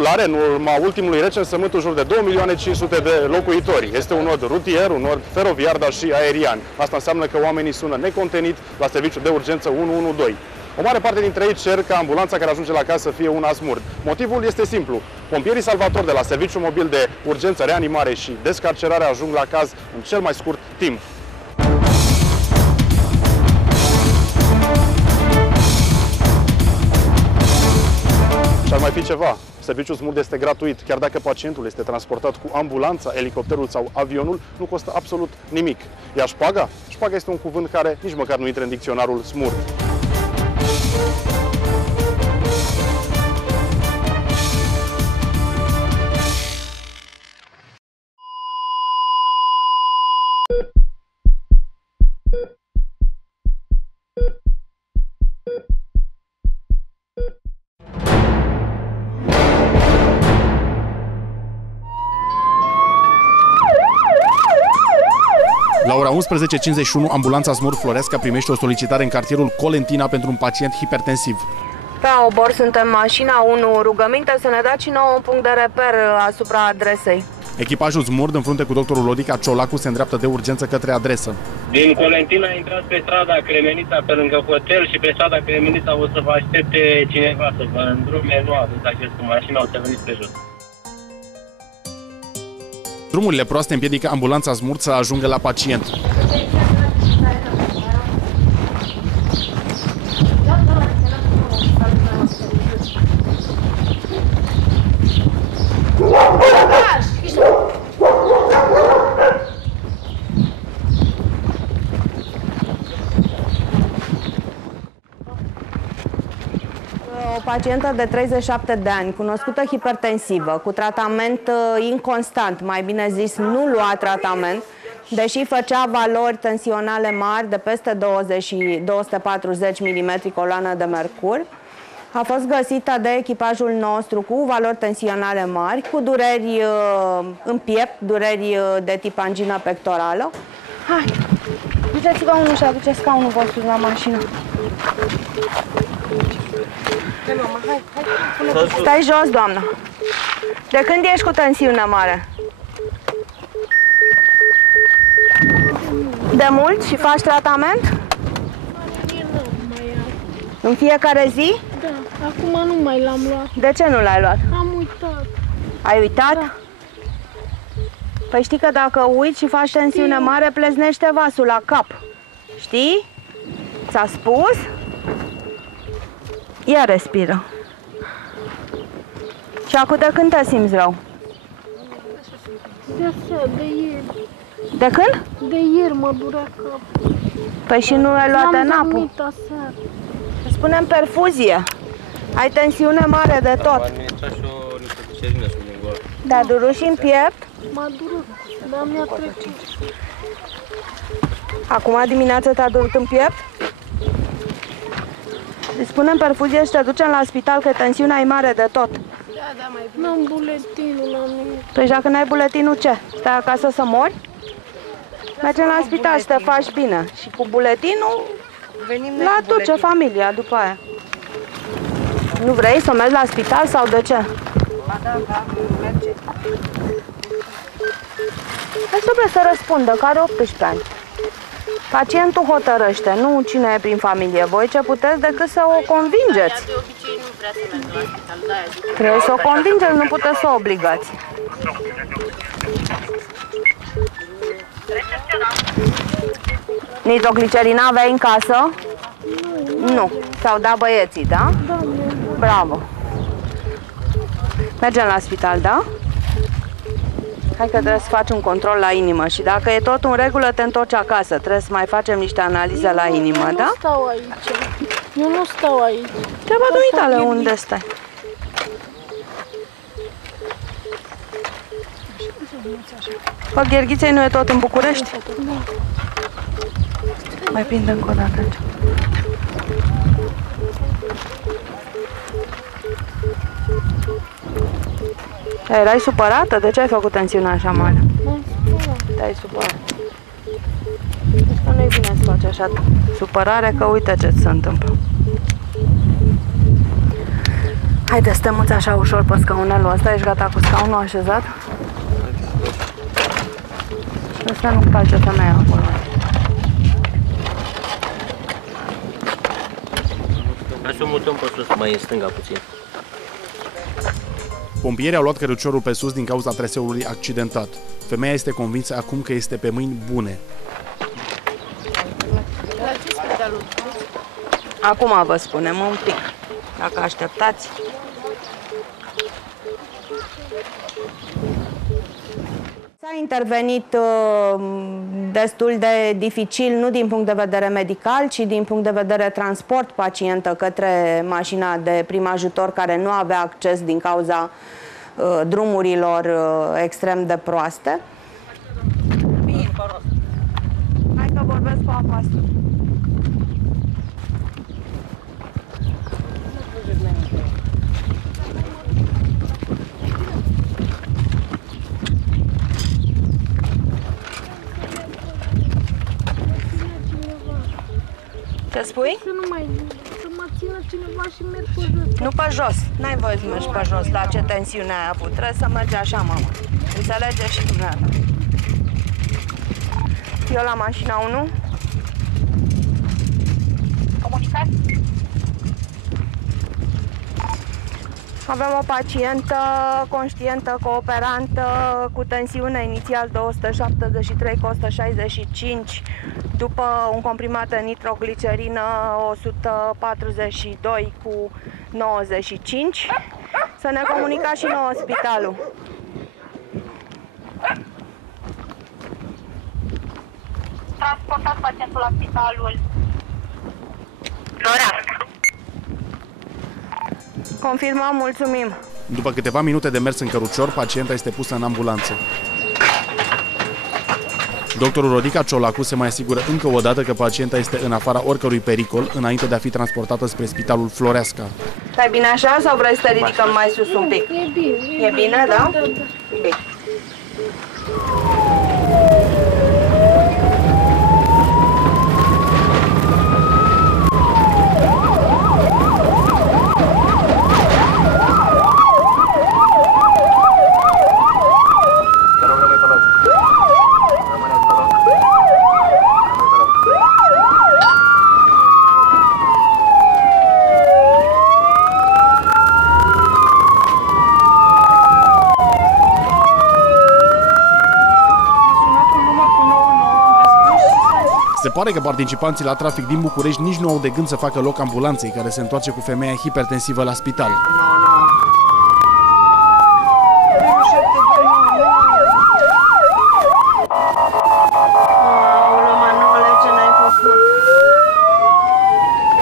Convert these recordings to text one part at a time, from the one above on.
Județul are, în urma ultimului recensământ, în jur de 2.500.000 de locuitori. Este un nod rutier, un nod feroviar, dar și aerian. Asta înseamnă că oamenii sună necontenit la serviciul de urgență 112. O mare parte dintre ei cer ca ambulanța care ajunge la casă să fie una smurd. Motivul este simplu. Pompierii salvatori de la Serviciul Mobil de Urgență, Reanimare și Descarcerare ajung la caz în cel mai scurt timp. Și ar mai fi ceva. Serviciul smurd este gratuit, chiar dacă pacientul este transportat cu ambulanța, elicopterul sau avionul, nu costă absolut nimic. Iar șpaga? Șpaga este un cuvânt care nici măcar nu intră în dicționarul smurd. La ora 11:51, ambulanța Smurd Floreasca primește o solicitare în cartierul Colentina pentru un pacient hipertensiv. Pe obor suntem mașina 1, rugăminte să ne dați și nouă un punct de reper asupra adresei. Echipajul Smurd, în frunte cu doctorul Lodica Ciolacu, se îndreaptă de urgență către adresă. Din Colentina a intrat pe strada Cremenița, pe lângă hotel, și pe strada Cremenița o să vă aștepte cineva să vă îndrume. Nu aveți acces cu mașina, o să veniți pe jos. Drumurile proaste împiedică ambulanța Smurd să ajungă la pacient. O pacientă de 37 de ani, cunoscută hipertensivă, cu tratament inconstant, mai bine zis nu lua tratament, deși făcea valori tensionale mari de peste 20 și 240 mm coloană de mercur, a fost găsită de echipajul nostru cu valori tensionale mari, cu dureri în piept, dureri de tip angină pectorală. Hai, duceți-vă unul și aduceți scaunul vostru la mașină. Stai jos, doamnă. De când ești cu tensiune mare? De mult și faci tratament? În fiecare zi? Da, acum nu mai l-am luat. De ce nu l-ai luat? Am uitat. Ai uitat? Da. Păi știi că dacă uiți și faci tensiune mare, pleznește vasul la cap. Știi? Ți-a spus? Ia respiră. Și acum de când te simți rău? De aseară, de ieri. De când? De ieri mă durea capul. Păi și nu ai luat de N-am napă. dormit aseară. Spunem perfuzie. Ai tensiune mare de tot. Te-a durut și în piept? M-a durut, dar mi-a trecut. Acum dimineața te-a durut în piept? Îți spunem perfuzie și te ducem la spital, că tensiunea e mare de tot. Da, mai bine. N-am buletinul la mine. Păi dacă n-ai buletinul, ce? Stai acasă să mori? Mergem la spital și te faci bine. Și cu buletinul la duce familia după aia. Nu vrei să mergi la spital sau de ce? Ba da, merge. Trebuie să răspundă, că are 18 ani. Pacientul hotărăște, nu cine e prin familie. Voi ce puteți decât să o convingeți. De obicei nu vrea să meargă la spital, de-aia zic. Trebuie să o convingeți, nu puteți să o obligați. Nitroglicerină aveai în casă? Nu. Ți-au dat băieții, da? Da, bravo. Mergem la spital, da? Hai că trebuie să faci un control la inimă și dacă e tot în regulă, te întorci acasă. Trebuie să mai facem niște analize la inimă, eu da? Nu stau aici. Eu nu stau aici. Treaba dumitale, unde stai? Bă, Gherghiței nu e tot în București? Da. Mai prinde încă o dată aici. Erai supărată? De ce ai făcut tensiunea așa mare? M-am supărat. Te-ai supărat. Deci că nu-i bine să faci așa supărare, că uite ce se întâmplă. Haide, stămuți așa ușor pe scaunelul ăsta. Ești gata cu scaunul așezat? Și ăsta nu calce femeia acolo. Hai să o mutăm pe sus, mai în stânga puțin. Pompierii au luat căruciorul pe sus din cauza traseului accidentat. Femeia este convinsă acum că este pe mâini bune. La ce spitalul? Acum vă spunem un pic, dacă așteptați. S-a intervenit destul de dificil, nu din punct de vedere medical, ci din punct de vedere transport pacientă către mașina de prim ajutor, care nu avea acces din cauza drumurilor extrem de proaste. Hai că vorbesc cu apa asta. Ce spui? Să mă țină cineva și merg pe jos. Nu pe jos. N-ai voie să mergi pe jos. La ce tensiune ai avut? Trebuie să mergi așa, mama. Înțelege și dumneata. Eu la mașina 1. Comunicați? Avem o pacientă conștientă, cooperantă, cu tensiune inițial de 173 cu 165, după un comprimat de nitroglicerină 142 cu 95. Să ne comunicați și nouă spitalul. Transportați pacientul la spitalul Floreasca. Confirmăm, mulțumim. După câteva minute de mers în cărucior, pacienta este pusă în ambulanță. Doctorul Rodica Ciolacu se mai asigură încă o dată că pacienta este în afara oricărui pericol, înainte de a fi transportată spre Spitalul Floreasca. Stai bine așa sau vrei să te ridicăm mai sus un pic? E bine. E bine, da? Da. Bine. Se pare că participanții la trafic din București nici nu au de gând să facă loc ambulanței care se întoarce cu femeia hipertensivă la spital. Aoleu, Manole, ce n-ai făcut?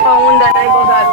Pe unde n-ai băgat?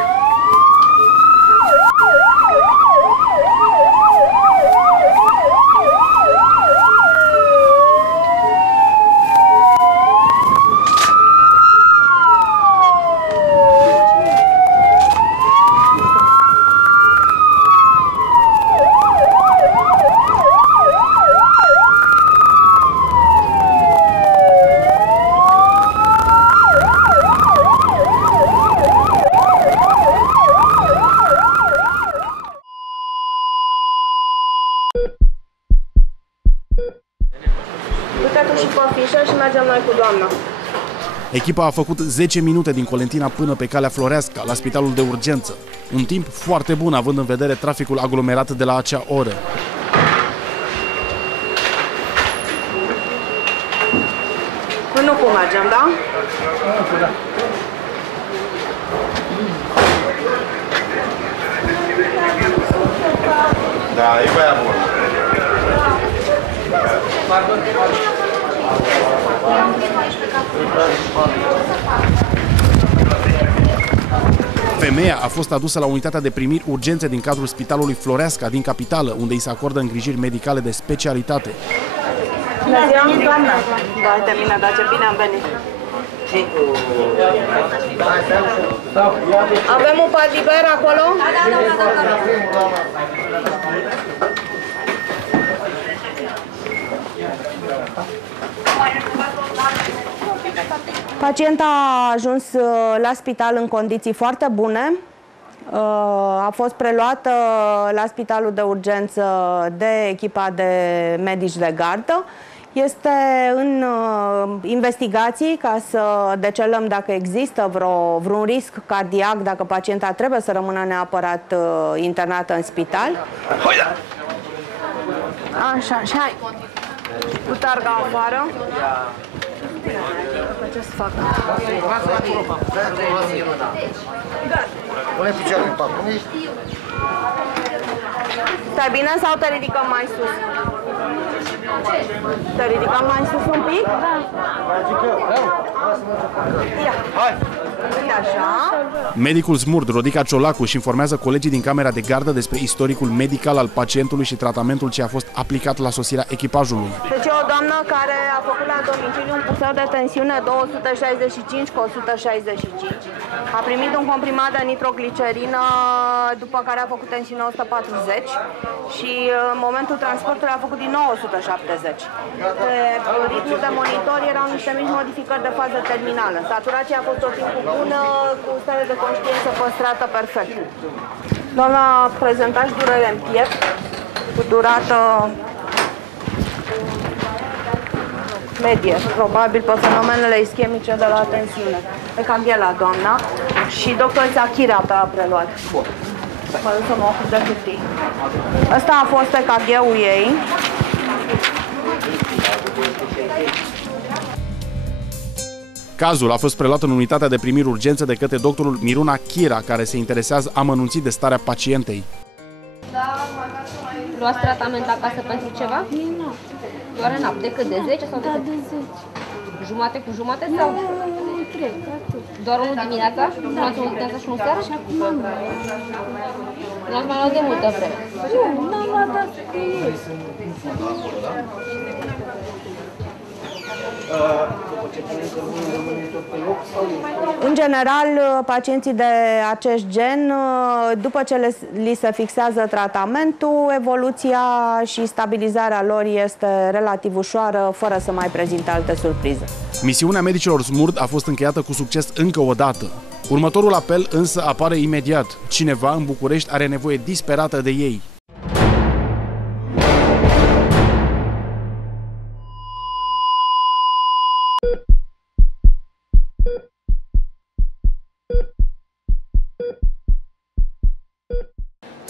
Du-te tu și pe fișă și mergem noi cu doamna. Echipa a făcut 10 minute din Colentina până pe calea Floreasca, la spitalul de urgență. Un timp foarte bun, având în vedere traficul aglomerat de la acea oră. Nu cum mergem, da? Da, e băia bun. Femeia a fost adusă la unitatea de primiri urgențe din cadrul Spitalului Floreasca din capitală, unde îi se acordă îngrijiri medicale de specialitate. Bună ziua, doamna! Da, de mine, dar ce bine am venit! Avem un pat liber acolo? Pacienta a ajuns la spital în condiții foarte bune. A fost preluată la spitalul de urgență de echipa de medici de gardă. Este în investigații ca să decelăm dacă există vreun risc cardiac, dacă pacienta trebuie să rămână neapărat internată în spital. Așa, și hai cu targa afară. Ce să fac? Pune picioarele în pat. Stai bine sau te ridicăm mai sus? Te ridicăm mai sus un pic? Da. Ia. Hai. Așa. Medicul Smurd, Rodica Ciolacu, își informează colegii din camera de gardă despre istoricul medical al pacientului și tratamentul ce a fost aplicat la sosirea echipajului. Deci e o doamnă care a făcut la domiciliu un puseu de tensiune 265 cu 165. A primit un comprimat de nitroglicerină, după care a făcut tensiune 140 și în momentul transportului a făcut din nou 170. Pe ritmul de monitor erau niște mici modificări de fază terminală. Saturația a fost tot timpul bună, cu stare de conștiință păstrată perfect. Doamna a prezentat și durere în piept, cu durată medie, probabil pe fenomenele ischemice de la tensiune. Pe la doamna și doctorul Zachira a preluat. Mă duc să mă ocup de hârtii. Ăsta a fost EKG-ul ei. Cazul a fost preluat în unitatea de primiri urgență de către doctorul Miruna Chira, care se interesează amănunțit de starea pacientei. Luați tratament acasă pentru ceva? Nu. Doar în noapte, cât? De 10 sau de cât? De 10. Jumate cu jumate sau? 3, atât. Doar unul dimineața? Nu ați unul dimineața și unul seara? Și acum nu. Nu ați mai luat de multă vreme. Nu, n-am luat asta cu ei. În general, pacienții de acest gen, după ce li se fixează tratamentul, evoluția și stabilizarea lor este relativ ușoară, fără să mai prezinte alte surprize. Misiunea medicilor Smurd a fost încheiată cu succes încă o dată. Următorul apel însă apare imediat. Cineva în București are nevoie disperată de ei.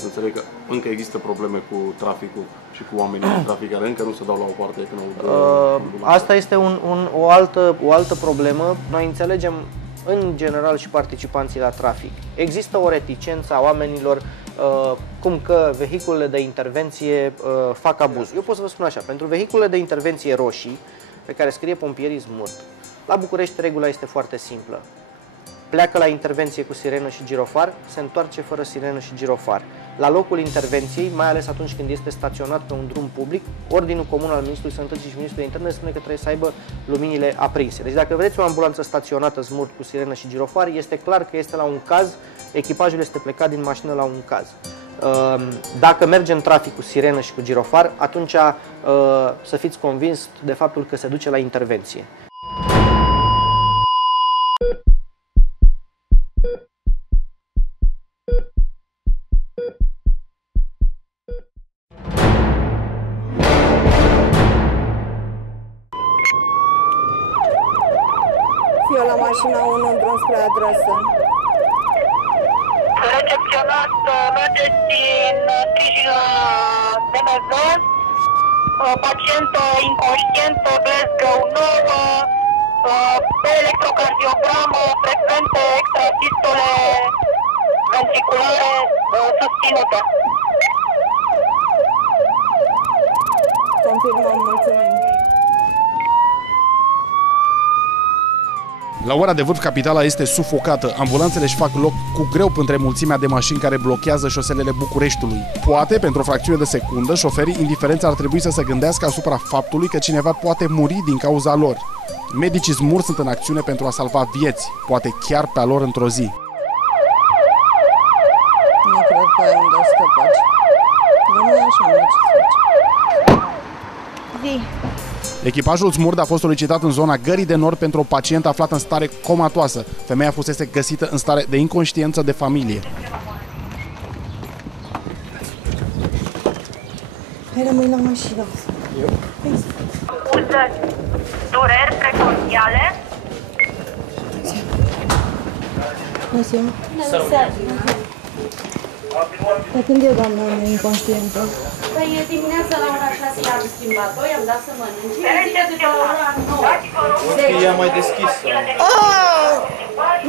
Înțeleg că încă există probleme cu traficul și cu oamenii de trafic care încă nu se dau la o parte când au... Asta este o altă problemă. Noi înțelegem în general și participanții la trafic. Există o reticență a oamenilor cum că vehiculele de intervenție fac abuz. Eu pot să vă spun așa, pentru vehiculele de intervenție roșii, pe care scrie pompierii Smurd, la București regula este foarte simplă. Pleacă la intervenție cu sirenă și girofar, se întoarce fără sirenă și girofar. La locul intervenției, mai ales atunci când este staționat pe un drum public, ordinul comun al Ministrului Sănătății și Ministrului Interne spune că trebuie să aibă luminile aprinse. Deci dacă vedeți o ambulanță staționată Smurd cu sirenă și girofar, este clar că este la un caz, echipajul este plecat din mașină la un caz. Dacă merge în trafic cu sirenă și cu girofar, atunci să fiți convins de faptul că se duce la intervenție. Eu la mașina 1 în drum spre adresă. Recepționat, mergeți în sprijin la DMV, pacient inconștient, gleznă 9, pe electrocardiogramă, frecvente extrasistole ventriculare susținute. Confirmăm, mulțumim. La ora de vârf, capitala este sufocată. Ambulanțele își fac loc cu greu între mulțimea de mașini care blochează șoselele Bucureștiului. Poate, pentru o fracțiune de secundă, șoferii indiferenți ar trebui să se gândească asupra faptului că cineva poate muri din cauza lor. Medicii Smurd sunt în acțiune pentru a salva vieți, poate chiar pe a lor într-o zi. Nu cred că ai unde scăpați. Nu e așa, nu ce să faci. Zi. Echipajul Smurd a fost solicitat în zona Gării de Nord pentru o pacientă aflată în stare comatoasă. Femeia fusese găsită în stare de inconștiență de familie. și da. Uză dureri precordiale. Bună seara. Dar când e doamna inconștientă? Păi dimineața la ora 6 i-am schimbat-o, i-am dat să mănânce, i-am zis că după ora 9. Ea mai deschis.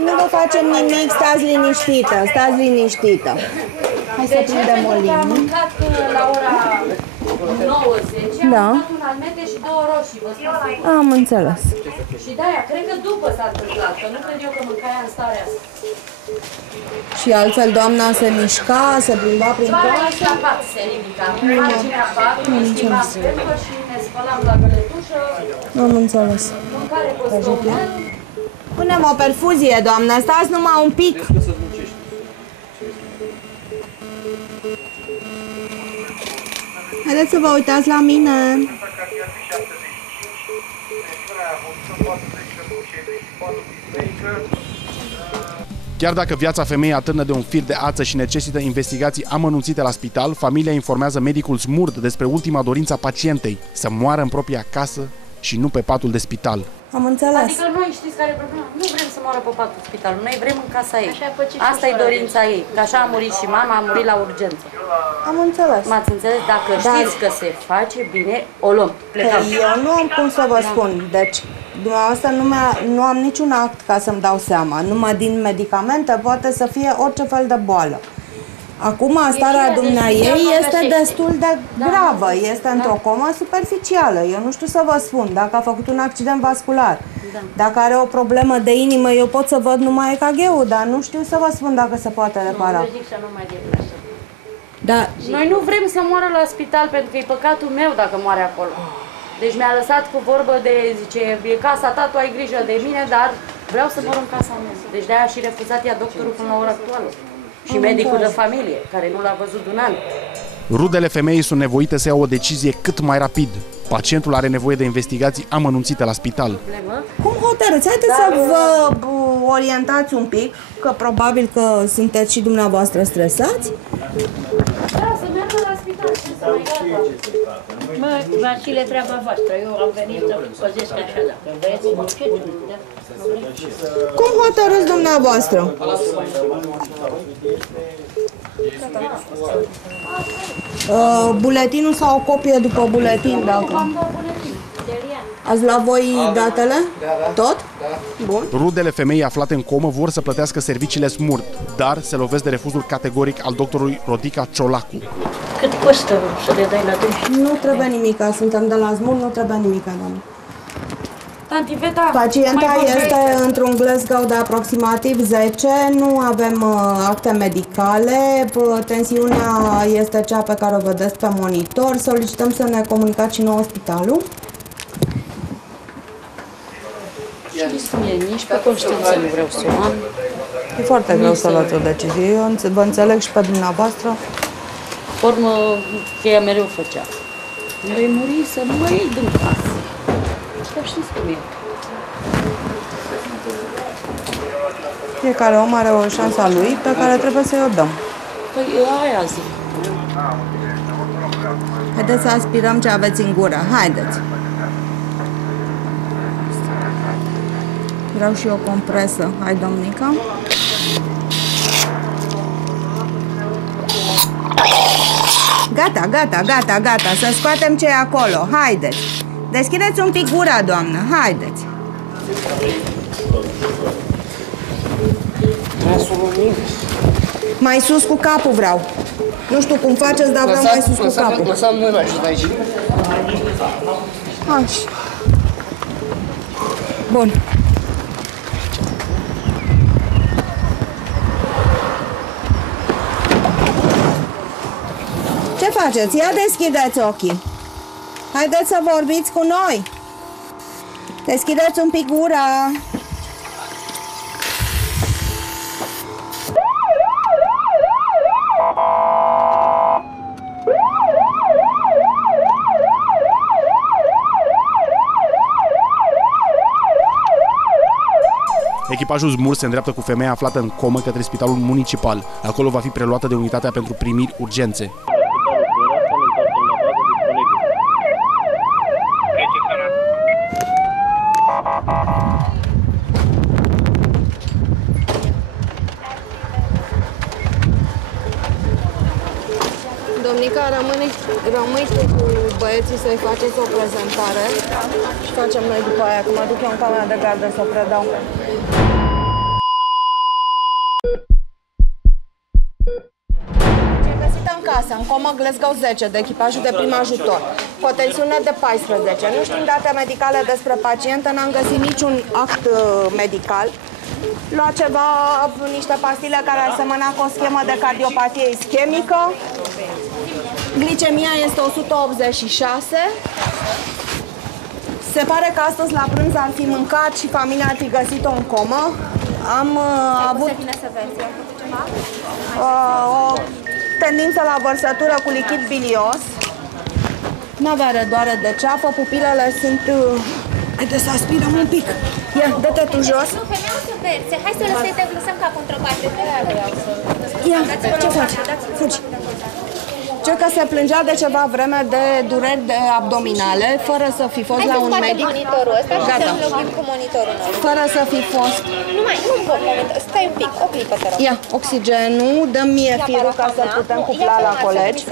Nu vă facem nimic, stați liniștită, stați liniștită. Hai să prindem o linie. Am mâncat la ora 9-10, Da. am mâncat un almete și 2 roșii, vă spun sigur. Am înțeles. Și de-aia, cred că după s-a întâmplat, că nu cred eu că mâncaia în starea asta. Și altfel doamna se mișca, se plimba prin Doar casă. aici la pat se ridica, în marginea patului, schimbam pempă și ne spălam la găletușă, Am înțeles. mâncare costomel. Punem o perfuzie, doamnă, stați numai un pic. Haideți să vă uitați la mine. Chiar dacă viața femeii atârnă de un fir de ață și necesită investigații amănunțite la spital, familia informează medicul smurd despre ultima dorință a pacientei, să moară în propria casă și nu pe patul de spital. Am înțeles. Adică noi știți care e problema? Nu vrem să moară pe patul spitalului, noi vrem în casa ei. Asta e dorința ei. Că așa a murit și mama, a murit la urgență. Am înțeles. M-ați înțeles? Dacă știți că se face bine, o luăm. Plecăm. Păi, eu nu am cum să vă spun. Deci, dumneavoastră nu am niciun act ca să-mi dau seama. Numai din medicamente poate să fie orice fel de boală. Acum, starea dumneaei este destul de gravă. Este într-o comă superficială. Eu nu știu să vă spun dacă a făcut un accident vascular. Dacă are o problemă de inimă, eu pot să văd numai EKG-ul, dar nu știu să vă spun dacă se poate repara. Nu, zic să nu mai deplasă. Da. Noi nu vrem să moară la spital pentru că e păcatul meu dacă moare acolo. Deci mi-a lăsat cu vorbă de, zice, e casa ta, tu ai grijă de mine, dar vreau să mor în casa mea. Deci de-aia a și refuzat ea doctorul până la ora actuală. Și medicul de familie, care nu l-a văzut de un an. Rudele femeii sunt nevoite să iau o decizie cât mai rapid. Pacientul are nevoie de investigații amănunțite la spital. Cum hotărâți? Haideți să vă orientați un pic, că probabil că sunteți și dumneavoastră stresați. Da, să meargă la spital și să mai gata. Mă, Vasile, treaba voastră. Eu am venit să păzesc așa, dacă vreți, da? Cum hotărâți dumneavoastră? Buletinul sau o copie după buletin, dacă... Ați luat voi datele? Tot? Bun. Rudele femeii aflate în comă vor să plătească serviciile smurt, dar se lovesc de refuzul categoric al doctorului Rodica Ciolacu. Cât costă să le dai la dâns? Nu trebuie nimica, suntem de la smurt, nu trebuie nimica, doamne. Tanti Veta, Pacienta este într-un Glasgow de aproximativ 10, nu avem acte medicale, tensiunea este cea pe care o vedeți pe monitor, solicităm să ne comunicați și nouă spitalul. știți cum e, nici pe conștiință nu vreau să o am. E foarte greu să luați o decizie, eu vă înțeleg și pe dumneavoastră. Formă că ea mereu făcea. Când vei muri să nu mă iei din casă. Asta știți cum e. Fiecare om are o șansă a lui pe care trebuie să-i o dăm. Păi aia zic. Haideți să aspirăm ce aveți în gură, haideți. Vreau și eu o compresă. Hai, domnica. Gata, gata, gata, gata. Să scoatem ce e acolo. Haideți. Deschideți un pic gura, doamnă. Haideți. Mai sus cu capul vreau. Nu știu cum faceți, dar vreau mai sus cu capul. Lăsam mâna și de aici. Așa. Bun. Ce faceți? Ia deschideți ochii. Haideți să vorbiți cu noi. Deschideți un pic gura. Echipajul ZMUR se îndreaptă cu femeia aflată în comă către spitalul municipal. Acolo va fi preluată de unitatea pentru primiri urgențe. rămâi tu cu băieții să-i faceți o prezentare și facem noi după aia, că mă duc eu în camera de gardă să o predau. Ce găsită în casă, în comă Glasgow 10 de echipajul de prim ajutor, cu o tensiune de 14. Nu știm date medicale despre pacientă, n-am găsit niciun act medical. Lua ceva, niște pastile care asemăna cu o schemă de cardiopatie ischemică. Glicemia este 186. Se pare că astăzi la prânz ar fi mâncat și familia ar fi găsit-o în comă. Am avut o tendință la vărsătură cu lichid bilios. N-avea rădoare de ceafă, pupilele sunt... Haideți să aspirăm un pic. Ia, dă-te tu jos. Nu, femeia o să verse. Hai să lăsăm capul într-o parte. Ia, ce faci? Fugi. Cel că se plângea de ceva vreme de dureri abdominale, fără să fi fost la un medic. Monitorul ăsta și să înlocuim cu monitorul nostru. Fără să fi fost. Nu pot, moment. Stai un pic, o clipă, te rog. Ia, oxigenul, dă-mi mie firul ca să putem cupla la colegi.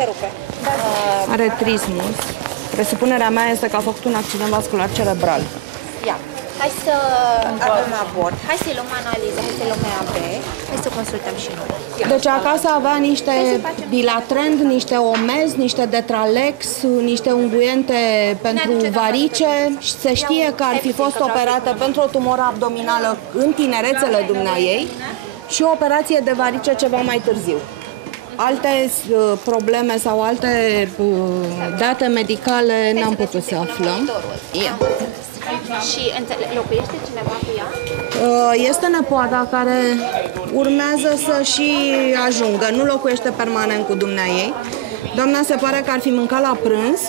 Are trismus. Presupunerea mea este că a făcut un accident vascular cerebral. Ia, hai să avem abort, hai să-i luăm analiză, hai să-i luăm EAB, hai să consultăm și noi. Deci acasă avea niște Bilatrend, niște Omez, niște Detralex, niște unguente pentru varice și se știe că ar fi fost operată pentru o tumoră abdominală în tinerețele dumneaei și o operație de varice ceva mai târziu. Alte probleme sau alte date medicale n-am putut să aflăm. Și locuiește cineva cu ea? Este nepoata care urmează să și ajungă. Nu locuiește permanent cu dumneaei. Doamna se pare că ar fi mâncat la prânz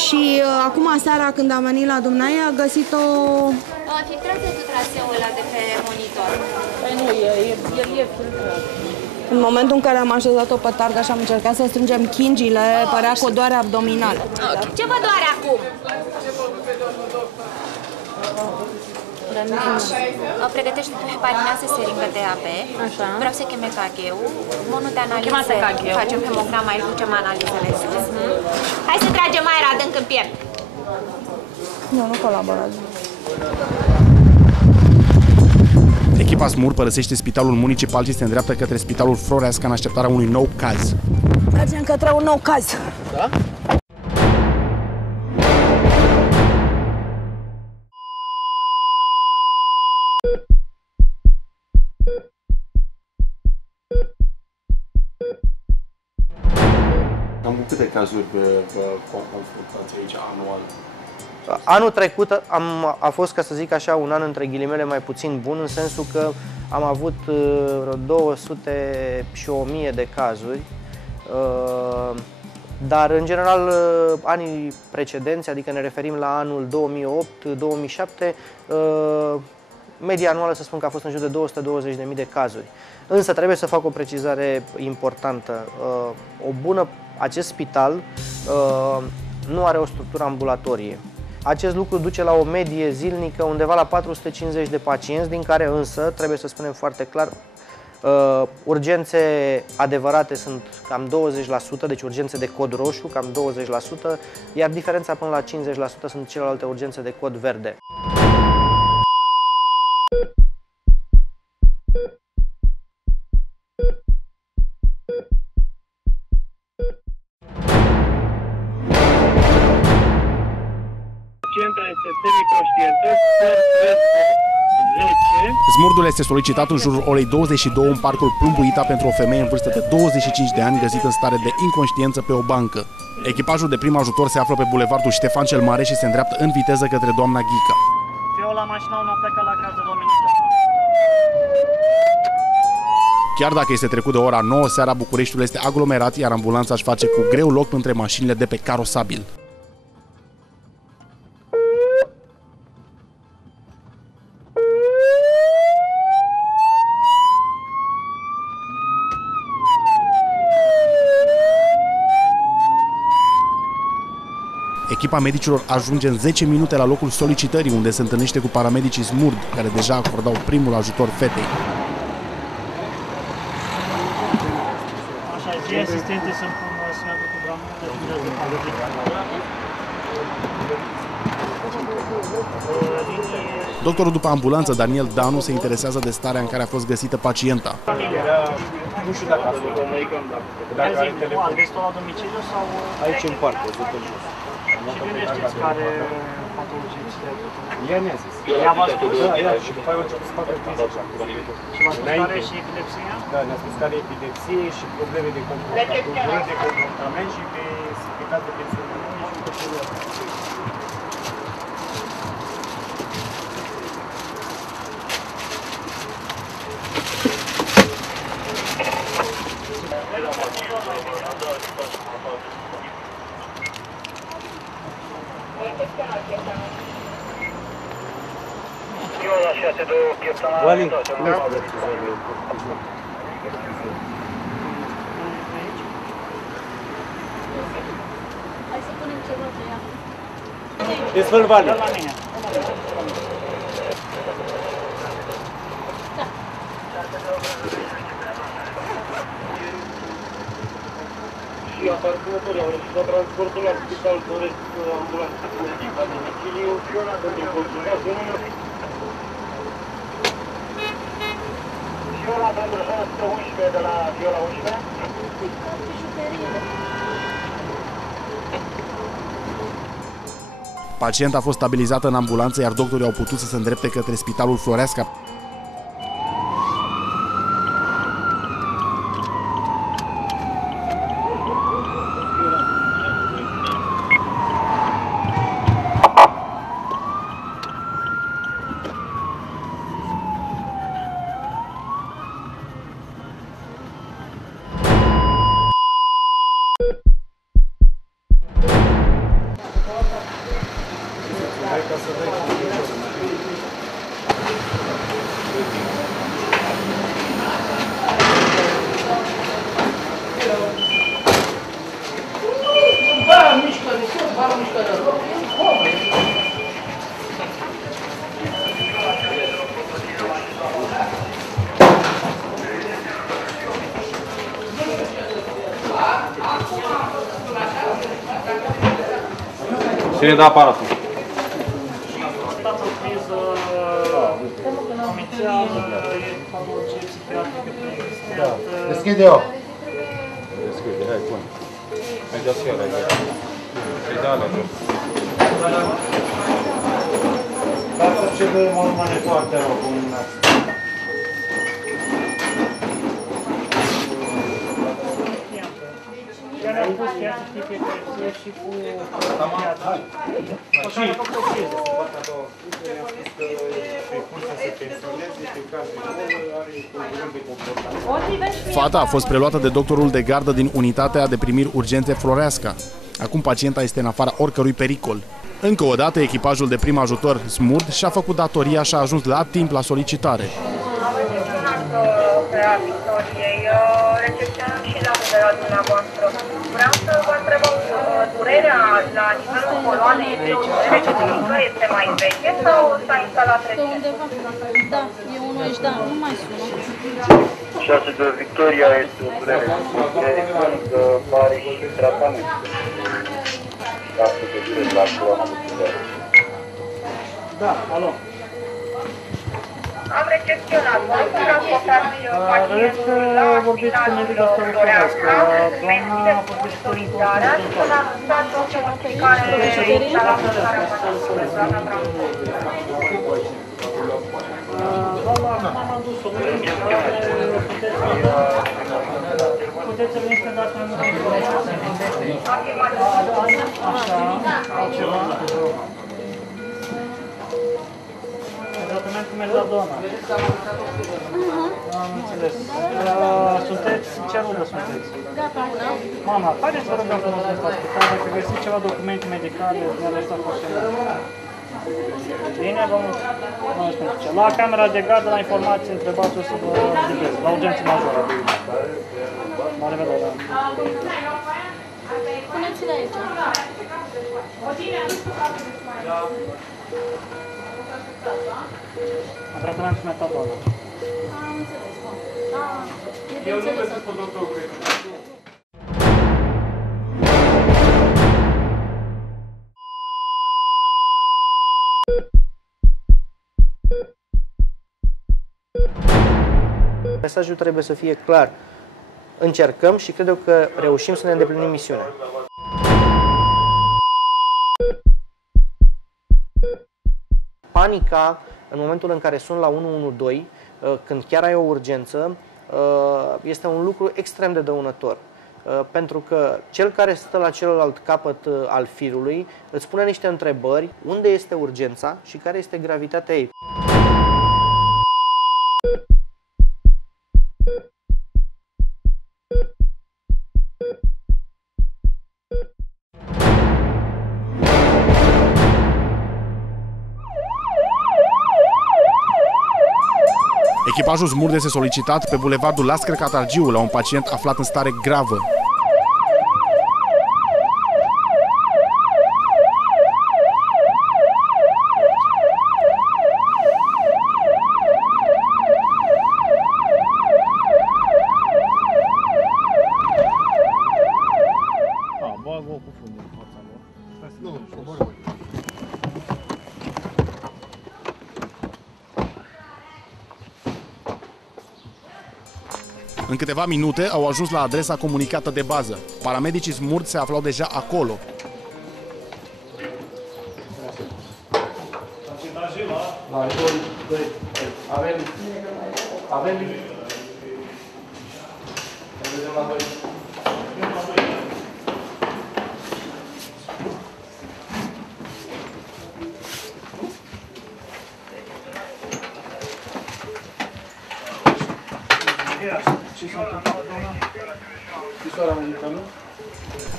și acum seara când a venit la dumneaei a găsit-o... Filtrează tu traseul ăla de pe monitor. Păi nu, el e filtrat. În momentul în care am așezat-o pe targă și am încercat să strângem chingile, părea că o doare abdominală. Ce vă doare acum? Pregătește tu heparinase seringă de AB. Așa. Vreau să cheme KG-ul. Monul de analiză. Facem hemograma, îl ducem analizele sus. Hai să tragem aer adânc în piept. Nu colaborează. Echipa SMUR părăsește spitalul municipal și se îndreaptă către spitalul Floreasca în așteptarea unui nou caz. Mergem către un nou caz. Da? Cam cu câte cazuri confruntați aici anual? Anul trecut a fost, ca să zic așa, un an între ghilimele mai puțin bun, în sensul că am avut 200 și 1000 de cazuri, dar în general anii precedenți, adică ne referim la anul 2008-2007, media anuală să spun că a fost în jur de 220.000 de cazuri. Însă trebuie să fac o precizare importantă. Acest spital nu are o structură ambulatorie. Acest lucru duce la o medie zilnică undeva la 450 de pacienți, din care însă, trebuie să spunem foarte clar, urgențe adevărate sunt cam 20%, deci urgențe de cod roșu, cam 20%, iar diferența până la 50% sunt celelalte urgențe de cod verde. Pacienta este semiconștientă, Smurdul este solicitat în jurul orei 22 în parcul Plumbuita pentru o femeie în vârstă de 25 de ani găsită în stare de inconștiență pe o bancă. Echipajul de prim ajutor se află pe bulevardul Ștefan cel Mare și se îndreaptă în viteză către doamna Ghica. Eu la mașină nu am plecat la casă, Dominică. Chiar dacă este trecut de ora 9 seara, Bucureștiul este aglomerat, iar ambulanța își face cu greu loc între mașinile de pe carosabil. Echipa medicilor ajunge în 10 minute la locul solicitării, unde se întâlnește cu paramedicii SMURD, care deja acordau primul ajutor fetei. Așa, zi asistente să-mi pun să-mi aduc Doctorul după ambulanță, Daniel Danu, se interesează de starea în care a fost găsită pacienta. Nu știu dacă a fost. Dacă are telefon. Destul la domiciliu sau... Aici în parte, după jos. Și când știți care patologie ți le-a avut? Ea mi-a zis. Ea v-a spus? Da, și după aia a început să facă fizic. Și v-a spus care și epilepsia? Da, ne-a spus care e epilepsie și probleme de comportament și pe caz de pensionare și pe Вали. Hai să punem ceva pe ea. Desfăl Vali. La mine. Și aparținătorii au realizat transportul la spital doresc ambulanță medică la domiciliu pentru consultație număr. Viola pentru 11 de la Viola 11. Pacienta a fost stabilizată în ambulanță, iar doctorii au putut să se îndrepte către Spitalul Floreasca. Cine dă aparatul? Deschide-o! Deschide, hai, pune. Hai de-a schiera, hai de-a. Hai de-alea, jos. Dacă ce de mormâne foarte rău cu mine. Ea ne-a spus că ea să știe că e și cu viața. Și a făcut o criză. Ne-a spus că pe curs să se pensioneze, pe caz de bolă, are probleme de comportament. Fata a fost preluată de doctorul de gardă din unitatea de primiri urgențe Floreasca. Acum pacienta este în afara oricărui pericol. Încă o dată, echipajul de prim ajutor Smurd și-a făcut datoria și a ajuns la timp la solicitare. Am recepționat pe a Victoriei, recepționăm și la la dumneavoastră. Vreau să vă întreb, durerea la nivelul coloanei este mai veche sau s-a instalat recent? Da, e unul aici, da, nu mai sună. 6 de Victoria este o durere când pare și tratament. 7 de durere la coloana musculară. Da, alo. Am recepționat, vă rog să transportați pacientul la spitalul Floreasca, dimensiile cu monitorizarea și să-l anunțați orice modificare la aplicarea pacientului, doamna transport. M-am adus-o, puteți să veniți când dați mai multe informații. Așa, altceva. Tratamentul merg la doamna. Am înțeles. Sunteți? Ce rudă sunteți? Gata, una. Mama, haideți să rugăm până la spital, dacă găsiți ceva documente medicale, ne-a lăsat foarte mult. Bine, vă mulțumesc. La camera de gardă, la informații, întrebați-o să vă livrez, la urgență majoră. La revedere. Puneți-le aici. Tratamentul metadonă. Am înțeles, bun. Eu nu găsesc pe doctorul, cred. Mesajul trebuie să fie clar. Încercăm și cred eu că reușim să ne îndeplinim misiunea. Panica, în momentul în care sun la 112, când chiar ai o urgență, este un lucru extrem de dăunător. Pentru că cel care stă la celălalt capăt al firului îți pune niște întrebări, unde este urgența și care este gravitatea ei. Echipajul Smurd este solicitat pe bulevardul Lascăr Catargiu la un pacient aflat în stare gravă. În câteva minute au ajuns la adresa comunicată de bază. Paramedicii Smurd se aflau deja acolo.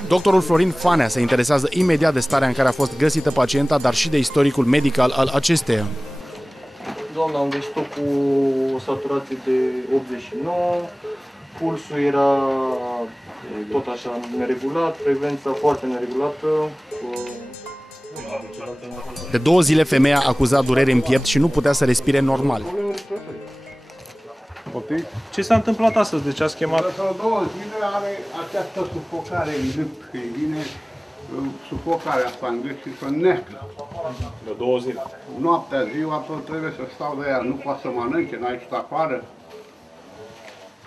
Doctorul Florin Fanea se interesează imediat de starea în care a fost găsită pacienta, dar și de istoricul medical al acesteia. Doamna, am găsit-o cu o saturație de 89, pulsul era tot așa neregulat, frecvența foarte neregulată. De 2 zile femeia acuza durere în piept și nu putea să respire normal. Ce s-a întâmplat astăzi? De ce ați chemat? De 2 zile are această sufocare în gât, că îi vine sufocarea asta în gât și se neacă. De 2 zile. Noaptea, ziua, tot trebuie să stau de ea, nu poate să mănânce, n-ai ieșit afară.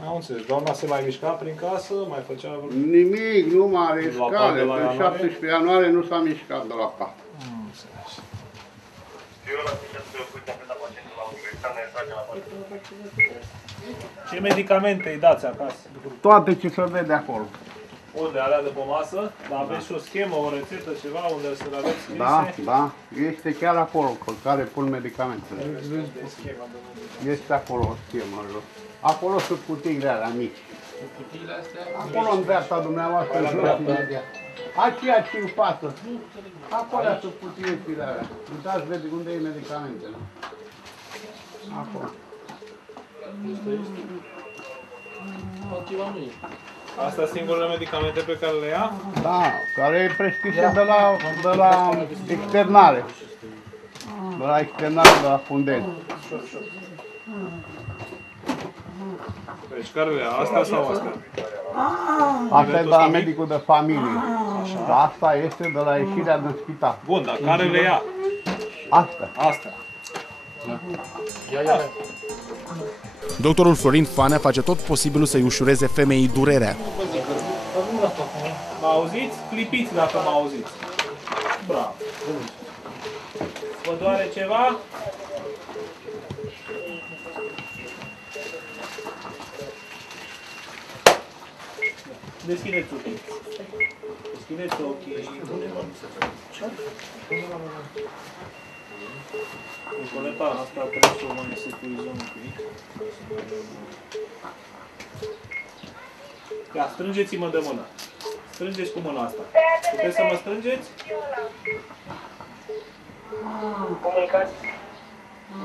Am înțeles. Doamna se mai mișca prin casă, mai făcea... Nimic, nu mai are scale. Pe 17 ianuarie nu s-a mișcat de la pat. Ce medicamente îi dați acasă? Toate ce se vede acolo. Unde? Alea de pe masă? Dar aveți și o schemă, o rețetă, ceva unde să le aveți scrise? Da, da. Este chiar acolo, care pun medicamentele. Este acolo o schemă. Acolo sunt cutiile alea mici. Cutiile astea? Acolo în dreapta dumneavoastră, în jos, imediat. Aceea ce în față. Acolo sunt cutiile alea. Uitați, vede unde e medicamentele. Acolo. Astea sunt singurele medicamente pe care le ia? Da, care e prescrisă de la externare. De la externare, de la Fundeni. Deci care le ia? Astea sau astea? Asta e de la medicul de familie. Asta este de la ieșirea din spital. Bun, dar care le ia? Asta. Astea. Doctorul Florin Fanea face tot posibilul să-i ușureze femeii durerea. Mă auziți? Clipiți dacă mă auziți. Bravo. Vă doare ceva? Deschideți ochii. Deschideți ochii. Nicoleta, asta trebuie să o mai securizăm un pic. Ia, strângeți-mă de mână. Strângeți cu mâna asta. Puteți să mă strângeți?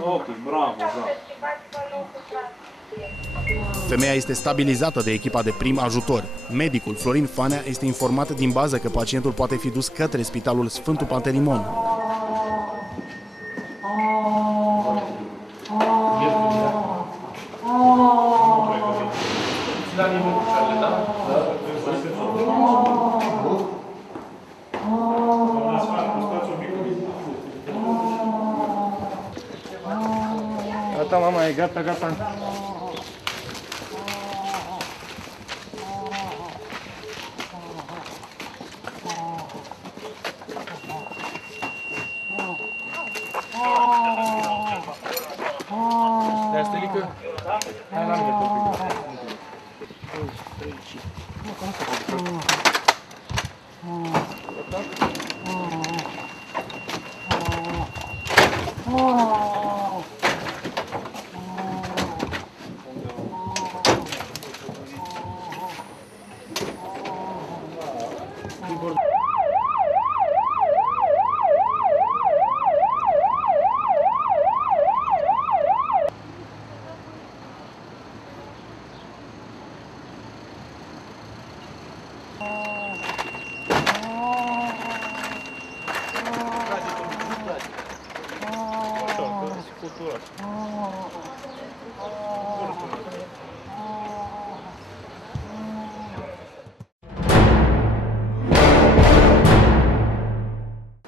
Ok, bravo, bravo. Femeia este stabilizată de echipa de prim ajutor. Medicul Florin Fanea este informat din bază că pacientul poate fi dus către Spitalul Sfântul Pantelimon. Gata, mama, e gata, gata. Dar Stelică? Hai la mine, copii.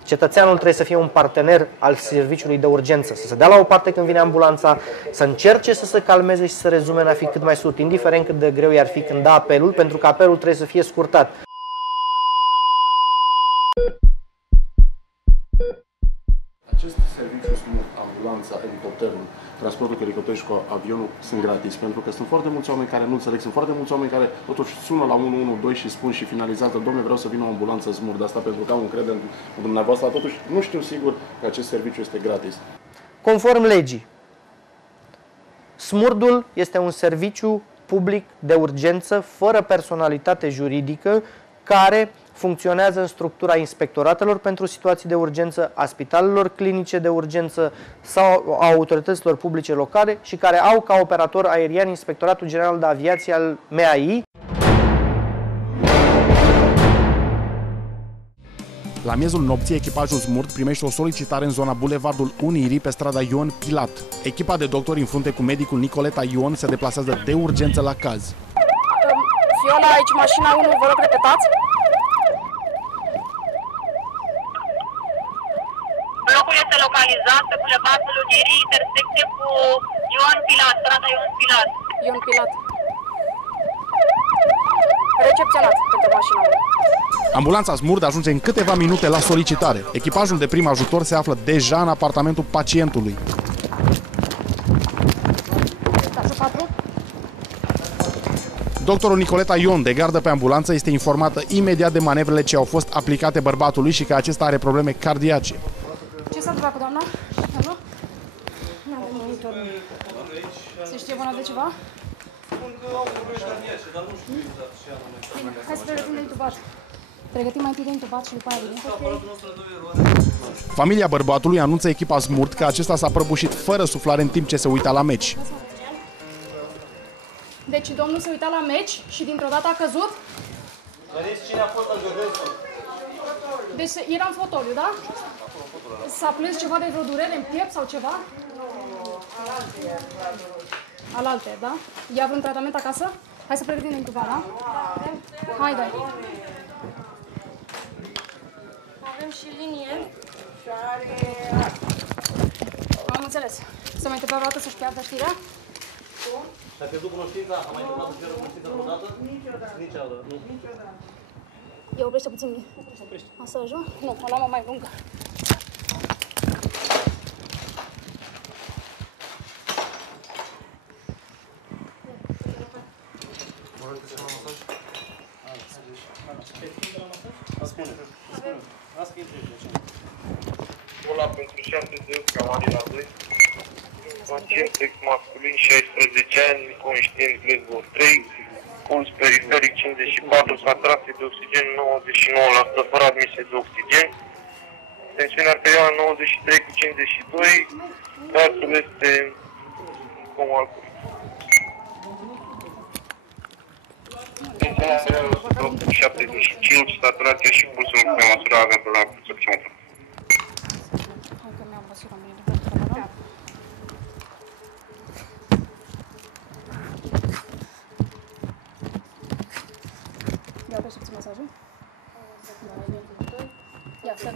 Cetățeanul trebuie să fie un partener al serviciului de urgență, să se dea la o parte când vine ambulanța, să încerce să se calmeze și să rezume în a fi cât mai scurt, indiferent cât de greu i-ar fi când dă apelul, pentru că apelul trebuie să fie scurtat. Acest serviciu, ambulanța, elicopterul, transportul cu elicopterul și cu avionul sunt gratis, pentru că sunt foarte mulți oameni care nu înțeleg, sunt foarte mulți oameni care totuși sună la 112 și spun și finalizează, dom'le, vreau să vină o ambulanță Smurd, asta pentru că am încredere în dumneavoastră, totuși nu știu sigur că acest serviciu este gratis. Conform legii, Smurdul este un serviciu public de urgență fără personalitate juridică care funcționează în structura inspectoratelor pentru situații de urgență, a spitalelor clinice de urgență sau a autorităților publice locale și care au ca operator aerian Inspectoratul General de Aviație al MAI. La miezul nopții, echipajul Smurd primește o solicitare în zona Bulevardul Unirii pe strada Ion Pilat. Echipa de doctori în frunte cu medicul Nicoleta Ion se deplasează de urgență la caz. Fiola, aici mașina 1, vă rog repetați. Locul este localizat pe Bulevardul Unirii, intersecție cu Ion Pilat, strada Ion Pilat. Ion Pilat. Recepționat pentru mașina 1. Ambulanța Smurd ajunge în câteva minute la solicitare. Echipajul de prim ajutor se află deja în apartamentul pacientului. Doctorul Nicoleta Ion, de gardă pe ambulanță, este informată imediat de manevrele ce au fost aplicate bărbatului și că acesta are probleme cardiace. Ce s-a întâmplat cu doamna? Nu? Nu avem monitor. Se știe vână de ceva? Spun că au probleme cardiace, dar nu știu exact ce anume. Bine, hai să pregătim de intubat. Pregătim mai întâi de intubat și după aia vine. Familia bărbatului anunță echipa Smurd că acesta s-a prăbușit fără suflare în timp ce se uita la meci. Deci domnul se uita la meci și dintr-o dată a căzut? Vedeți cine a fost lângă dânsul? Deci era în fotoliu, da? S-a plâns ceva de vreo durere în piept sau ceva? Alalter, da? Ia vreun tratament acasă? Hai să pregătim intubat, da? Haide! Avem și linie. Am înțeles. Să mai întâmplă vreodată să-și piardă știrea? Și-a pierdut cunoștința? A mai întâmplat să pierdă cunoștința vreodată? Niciodată. Niciodată, nu? Eu oprește puțin masajul. Nu, o luăm mai lungă. Ăla pentru 78, Camarii la 2. Pacient ex masculin, 16 ani, conștient, Glasgow 3. Puls periferic 54, saturație de oxigen 99%, fără admisie de oxigen. Tensiunea arterială 93 cu 52. Pulsul este cum alcool. Tensiunea arterială 75, saturația și pulsul pe măsură avem la oximetru. Ia oprește puțin masajul. Ia, stai.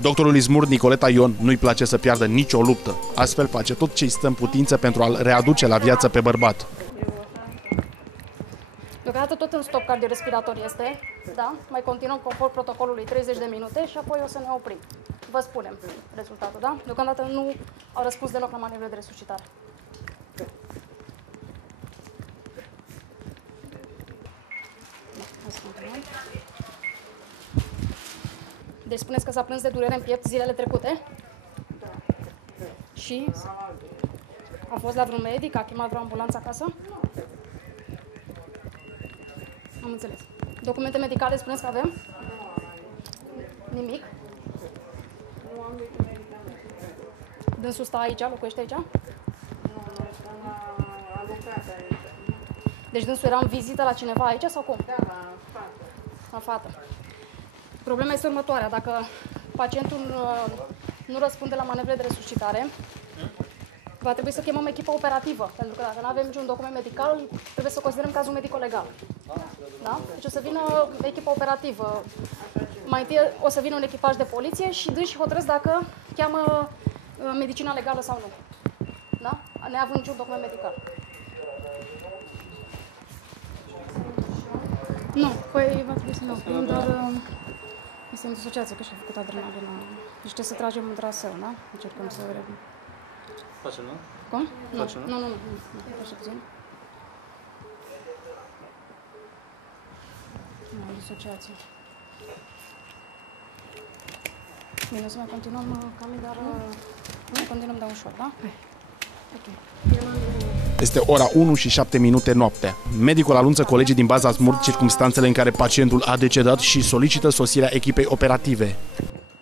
Doctorului Smurd Nicoleta Ion nu-i place să piardă nicio luptă, astfel face tot ce-i stă în putință pentru a-l readuce la viață pe bărbat. Deocamdată tot în stop cardiorespirator este, da? Mai continuăm conform protocolului 30 de minute și apoi o să ne oprim. Vă spunem rezultatul, da? Deocamdată nu au răspuns deloc la manevrele de resuscitare. Deci spuneți că s-a plâns de durere în piept zilele trecute? Și a fost la vreun medic? A chemat vreo ambulanță acasă? Am înțeles. Documente medicale spuneți că avem? Nimic? Dânsul stă aici? Locuiește aici? Deci dânsul era în vizită la cineva aici sau cum? Da, la fată. Problema este următoarea. Dacă pacientul nu răspunde la manevrele de resuscitare, va trebui să chemăm echipa operativă, pentru că dacă nu avem niciun document medical, trebuie să considerăm cazul medico-legal. Da? Deci o să vină echipa operativă. Mai întâi o să vină un echipaj de poliție și dânsi hotărăsc dacă cheamă medicina legală sau nu. Da? Neavând niciun document medical. Nu, păi va trebui să ne oprim, dar este în disociație, că și-a făcut adrenalina. Deci trebuie să tragem un traseu, da? Încercăm să... Facem, nu? Cum? Facem, nu? Nu. Așa puțin. Nu, disociație. Bine, o să mai continuăm, Cami, dar nu continuăm de ușor, da? Ok. Este ora 1 și 7 minute noaptea. Medicul anunță colegii din baza SMURD circumstanțele în care pacientul a decedat și solicită sosirea echipei operative.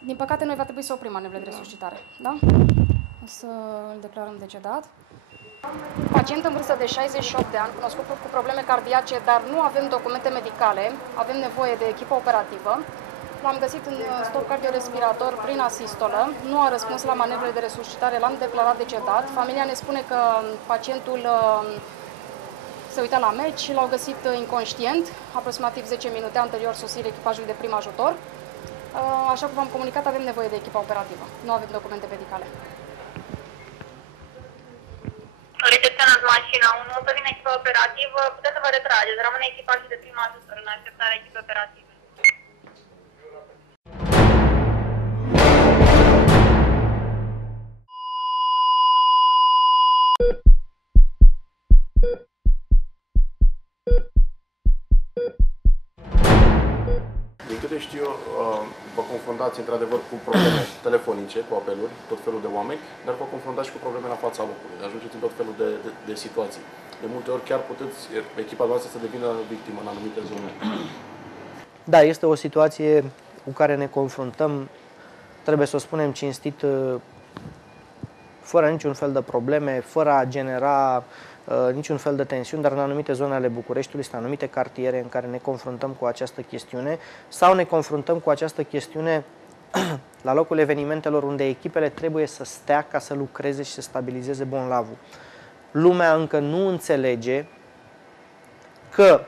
Din păcate, noi va trebui să oprim manevrele de resuscitare, da? O să îl declarăm decedat. Pacient în vârstă de 68 de ani, cunoscut cu probleme cardiace, dar nu avem documente medicale, avem nevoie de echipă operativă. L-am găsit în stop cardiorespirator prin asistolă, nu a răspuns la manevrele de resuscitare, l-am declarat decedat. Familia ne spune că pacientul se uita la meci și l-au găsit inconștient, aproximativ 10 minute anterior sosirii echipajului de prim ajutor. Așa cum v-am comunicat, avem nevoie de echipa operativă, nu avem documente medicale. Recepționați mașina 1, să vină echipa operativă, puteți să vă retrageți, rămâne echipajul de prim ajutor în așteptarea echipei operative. Din câte știu eu, vă confruntați într-adevăr cu probleme telefonice, cu apeluri, tot felul de oameni, dar vă confruntați și cu probleme la fața locului. Ajungeți în tot felul de situații. De multe ori chiar puteți, echipa noastră, să devină victimă în anumite zone. Da, este o situație cu care ne confruntăm, trebuie să o spunem cinstit, fără niciun fel de probleme, fără a genera niciun fel de tensiuni, dar în anumite zone ale Bucureștiului, sunt anumite cartiere în care ne confruntăm cu această chestiune sau ne confruntăm cu această chestiune la locul evenimentelor unde echipele trebuie să stea ca să lucreze și să stabilizeze bonlavul. Lumea încă nu înțelege că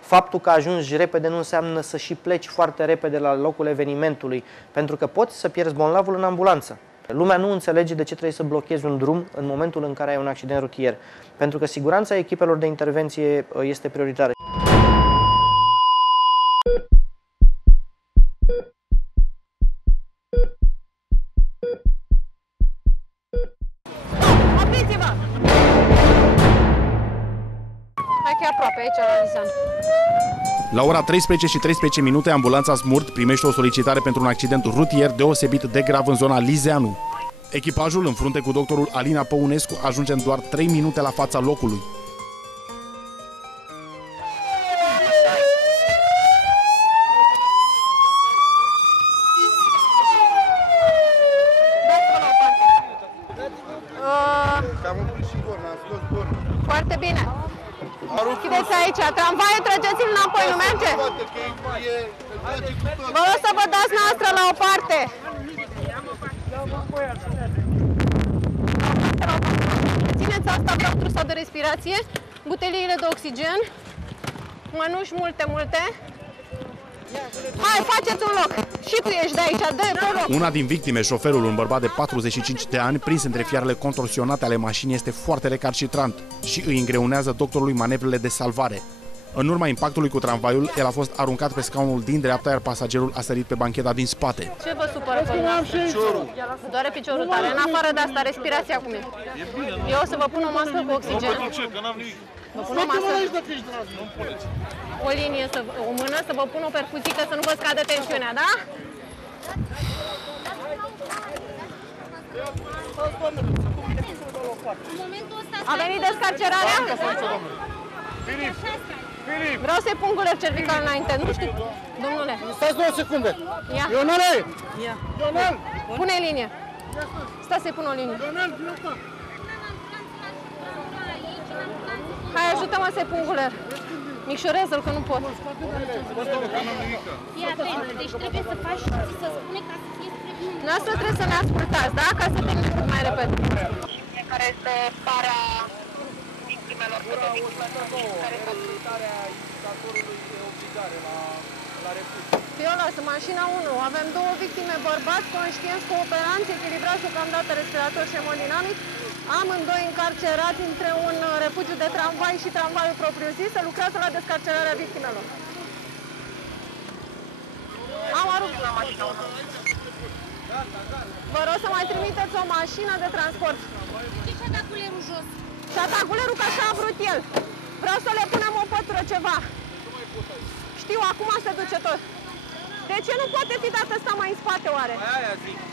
faptul că ajungi repede nu înseamnă să și pleci foarte repede la locul evenimentului, pentru că poți să pierzi bonlavul în ambulanță. Lumea nu înțelege de ce trebuie să blochezi un drum în momentul în care ai un accident rutier, pentru că siguranța echipelor de intervenție este prioritară. Opriți-vă! Hai că e aproape, aici la Nisan. La ora 13 și 13 minute, ambulanța SMURD primește o solicitare pentru un accident rutier deosebit de grav în zona Lizeanu. Echipajul, în frunte cu doctorul Alina Păunescu, ajunge în doar 3 minute la fața locului. Foarte bine. Schideți aici, tramvaiul treceți-l înapoi, nu merge? Vă rog să vă dați noastră la o parte. Țineți asta, vreau trusa de respirație, buteliile de oxigen, mănuși multe. Hai, faceți un loc. Și tu ești de aici, dă-i pe loc. Una din victime, șoferul, un bărbat de 45 de ani, prins între fiarele contorsionate ale mașinii, este foarte recalcitrant și îi îngreunează doctorului manevrele de salvare. În urma impactului cu tramvaiul, el a fost aruncat pe scaunul din dreapta, iar pasagerul a sărit pe bancheta din spate. Ce vă supără pe piciorul? Doare piciorul tare. În afară de asta, respirația cum e? Eu o să vă pun o mască cu oxigen. Vă pun o mască. O linie, o mână, să vă pun o perfuzică, să nu vă scadă tensiunea, da? A venit descarcerarea? Vreau să-i pun guler cervical înainte, nu știu. Domnule. Stați 2 secunde. Ia. Ionel! Ia. Ionel! Pune linie. Stai să-i pun o linie. Hai, ajută-mă să-i pun guler. Micșorez-l, că nu pot. Fii atent, deci trebuie să faci și să spune ca să fie prevenit. Noastră trebuie să ne ascultați, da? Ca să terminăm cât mai repede. Care este starea victimelor pe Fiola, sunt mașina 1. Avem 2 victime, bărbați, conștienți, cooperanți, echilibrați, deocamdată respirator și hemodinamic. Amândoi încarcerați între un refugiu de tramvai și tramvaiul propriu-zis. Se lucrează la descarcerarea victimelor. Am aruncat la mașina 1. Vă rog să mai trimiteți o mașină de transport. Ce și-a dat culerul jos? Și-a dat culerul că așa a vrut el. Vreau să le punem o pătură, ceva. Știu, acum se duce tot. De ce nu poate fi dată asta mai în spate, oare?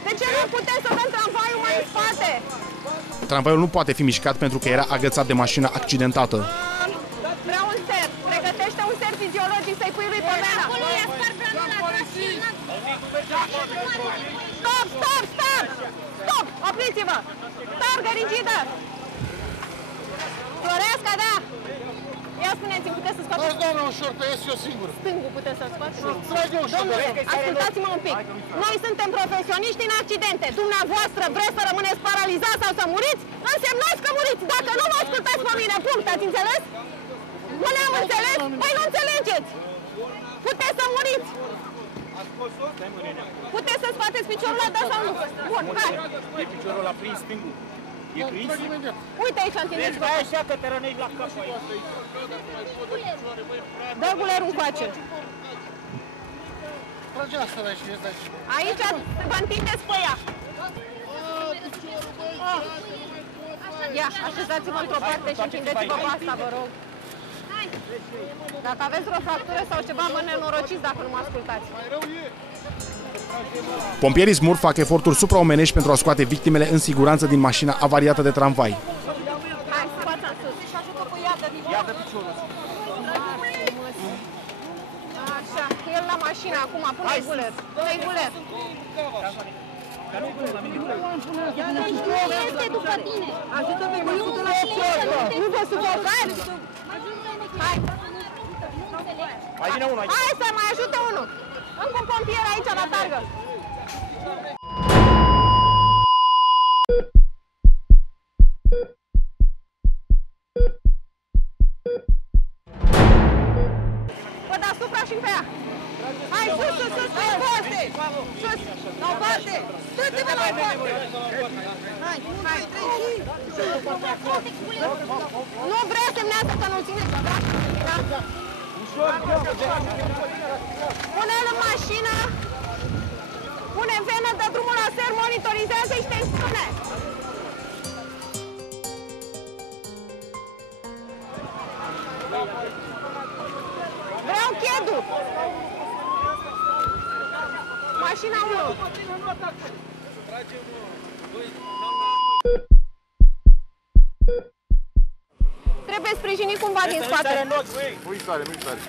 De ce nu putem să dăm tramvaiul mai în spate? Tramvaiul nu poate fi mișcat pentru că era agățat de mașina accidentată. Vreau un ser. Pregătește un ser fiziologic să-i pui lui Pomena. Acolo i-a spart planul la trafic. Stop, stop, stop! Stop! Opriți-vă! Stargă rigidă! Floreasca, da! Ia spuneți-mi, puteți să scoateți? Dați, doamne, ușor, că ies eu singur. Stângul puteți să-l scoateți? Trag eu ușor. Domnule, ascultați-mă un pic. Noi suntem profesioniști în accidente. Dumneavoastră vreți să rămâneți paralizați sau să muriți? Însemnați că muriți. Dacă nu mă ascultați pe mine, punct. Ați înțeles? Nu ne-am înțeles? Păi nu înțelegeți. Puteți să muriți. Puteți să scoateți piciorul ăla, da sau nu? Bun, hai. E piciorul ăla prins stângul. E prins? Uite aici, întindeți. Deci vai așa că te rănești la cap. Dă gulerul încoace. Trage asta la aici, aici. Aici vă întindeți pe ea. Ia, așezați-vă într-o parte și întindeți-vă pe asta, vă rog. Dacă aveți vreo fractură sau ceva, vă nenorociți dacă nu mă ascultați. Pompierii SMUR fac eforturi supraomenești pentru a scoate victimele în siguranță din mașina avariată de tramvai. Hai, scoați în sus. Și ajută cu iată piciorul. Așa, el la mașină acum, pune-i guler. Pune-i guler. Nu este după tine. Ajută-mi mai puțin la nu vă sufocați? Hai. Mai vine unul aici. Hai să mai ajute unul. Încă un pompier aici la targă. Bă, deasupra și pe ea. Hai, sus, sus, sus, la o parte. Sus, la o parte. Dă-te-vă la o parte. Hai, hai. Nu vrea, semnează că nu ține. Pune-l în mașină. Pune în venă, dă drumul la ser, monitorizează și tensiune. Vreau chedul. Mașina 1. Trebuie sprijinit cumva din spate. Nu-i sare, nu-i sare.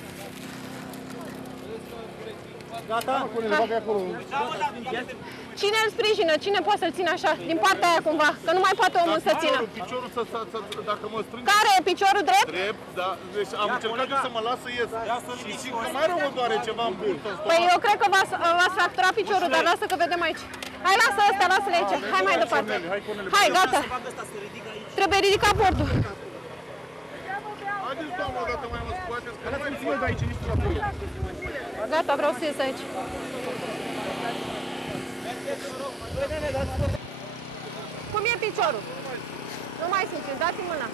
Gata? Cine îl sprijină? Cine poate să-l țină așa? Din partea aia cumva, că nu mai poate omul să țină. Piciorul dacă mă strâng... Care e piciorul drept? Drept, da. Deci am încercat să mă las să ies. Și sigur mai rău mă doare ceva în burtă. Păi eu cred că v-ați fracturat piciorul, dar lasă că vedem aici. Hai, lasă ăsta, lasă-le aici. Hai mai departe. Hai, gata. Trebuie ridicat portul. Haideți, doamnă, odată mai mă scoateți, că nu mai ține de aici nici la pulă. Gata, vreau să ies aici. Cum e piciorul? Nu mai simțiți, dați-mi mâna.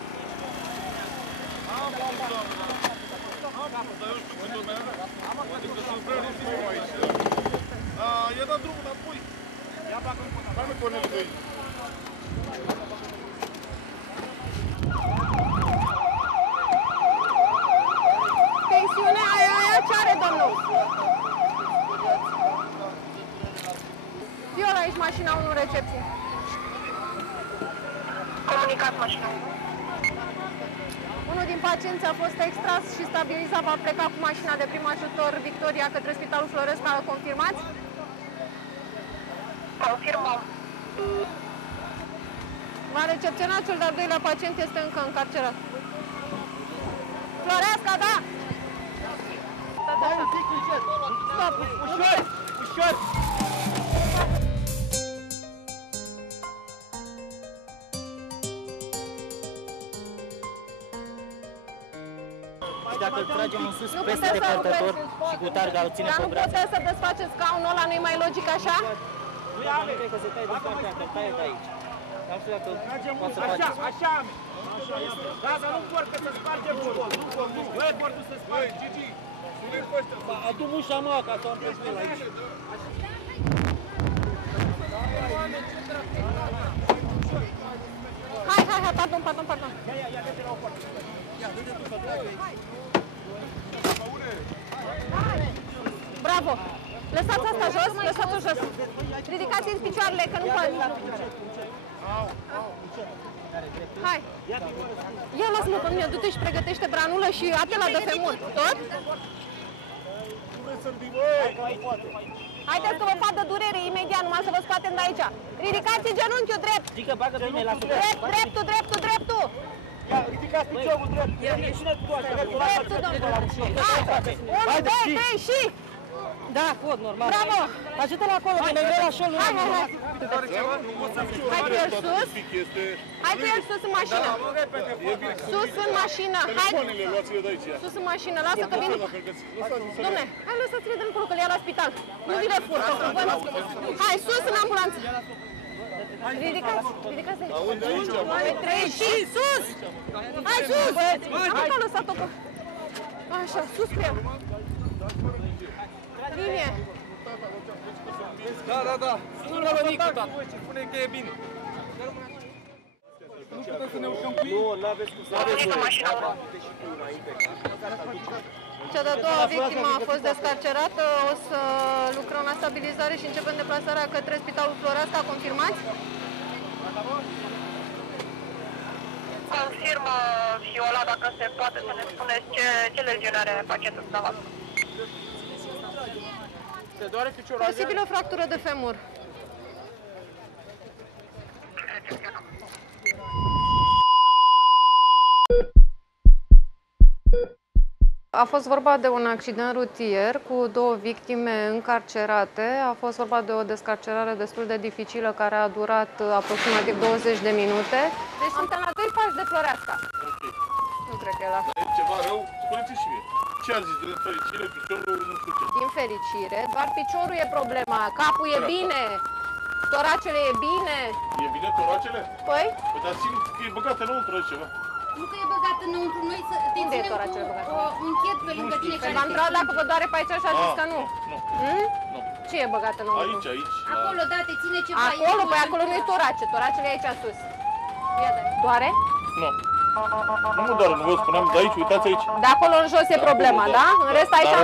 Dar eu știu cât urmează. Adică sunt prea risipă aici. I-a dat drumul înapoi. Ia bagă în până. Hai mă, Cornel, de aici. Tensiunea aia ce are, domnul? Viola, aici mașina 1 în recepție. Comunicați mașina. Unul din pacienți a fost extras și stabilizat, va pleca cu mașina de prim ajutor Victoria către Spitalul Floresca. Confirmați? Confirmăm. Va recepționa cel de-al doilea pacient, este încă încarcerat. Floresca, da? Stați așa. Stop! Ușor! Ușor! Și dacă îl tragem în sus peste depărtător și cu targa îl ține pe braț. Dar nu puteți să desfaceți scaunul ăla, nu-i mai logic așa? Nu e că se taie din partea, că taie de aici. Dar știu dacă poate să faceți. Așa, da, dar nu vor că să sparge bordul. Nu vor bordul să sparge. Gigi, spune-i pe ăștia. Adu-mi ușa, mă, ca să o împrești pe la aici. Hai, pardon. Ia, dă-te la o poartă. Ia, dă-te tu să treacă aici. Bravo! Lăsați asta jos, lăsați-o jos. Ridicați-ți picioarele, că nu poate. Hai! Ia, lasă-mă pe mine, du-te și pregătește branulă și atela de femur. Tot? Haideți că vă fac de durere imediat, numai să vă scoatem de aici. Ridicați genunchiul drept. Zică, bagă bine la sub. Dreptul. Ia, ridicați piciorul drept. Ieșine tu așa. Dreptul, domnule. Hai, 1, 2, 3 și... Da, pot, normal. Bravo! Ajută-l acolo, că mereu la șolul. Hai. Hai cu el sus. Hai cu el sus în mașină. Sus în mașină. Hai. Sus în mașină, lasă că vine. Dom'le, hai lăsați-le de încolo, că le ia la spital. Nu vi le fur, că voi nu. Hai, sus în ambulanță. Ridicați de aici. 1, 2, 3 și sus! Hai sus! Hai că lăsat-o pe... Așa, sus cu el. Linie. Da. Sună-l Nicu, tată. Spune că e bine. Nu putem să ne urcăm cu ei? Nu, n-aveți cum să aveți Cea de-a doua victimă a fost descarcerată. O să lucrăm la stabilizare și începem deplasarea către Spitalul Floresca. Confirmați? Confirmă, Viola, dacă se poate să ne spuneți ce leziune are pacientul dumneavoastră. Te doare piciorul? Posibilă fractură de femur. A fost vorba de un accident rutier cu 2 victime încarcerate. A fost vorba de o descarcerare destul de dificilă care a durat aproximativ 20 de minute. Deci suntem la 2 pași de Floreasca. Nu cred că e la fel. E ceva rău? Spuneți și mie. Ce ar zis de fericire, piciorul, nu știu ce? Din fericire, doar piciorul e problema. Capul e bine, toracele e bine. E bine toracele? Păi? Păi dar simt că e băgat înăuntru aici ceva. Nu că e băgat înăuntru, noi să te Unde e ținem toracele cu băgat? un chet pe lângă tine. V-am întrebat dacă vă doare pe aici și a zis că nu. Nu. Ce e băgat înăuntru? Aici. Acolo, da, te ține ceva. Acolo? Păi acolo nu e torace, toracele e aici sus. Doare? Nu. Nu mă doare, nu vă spuneam, de aici, uitați aici. De acolo în jos e problema, da? În rest aici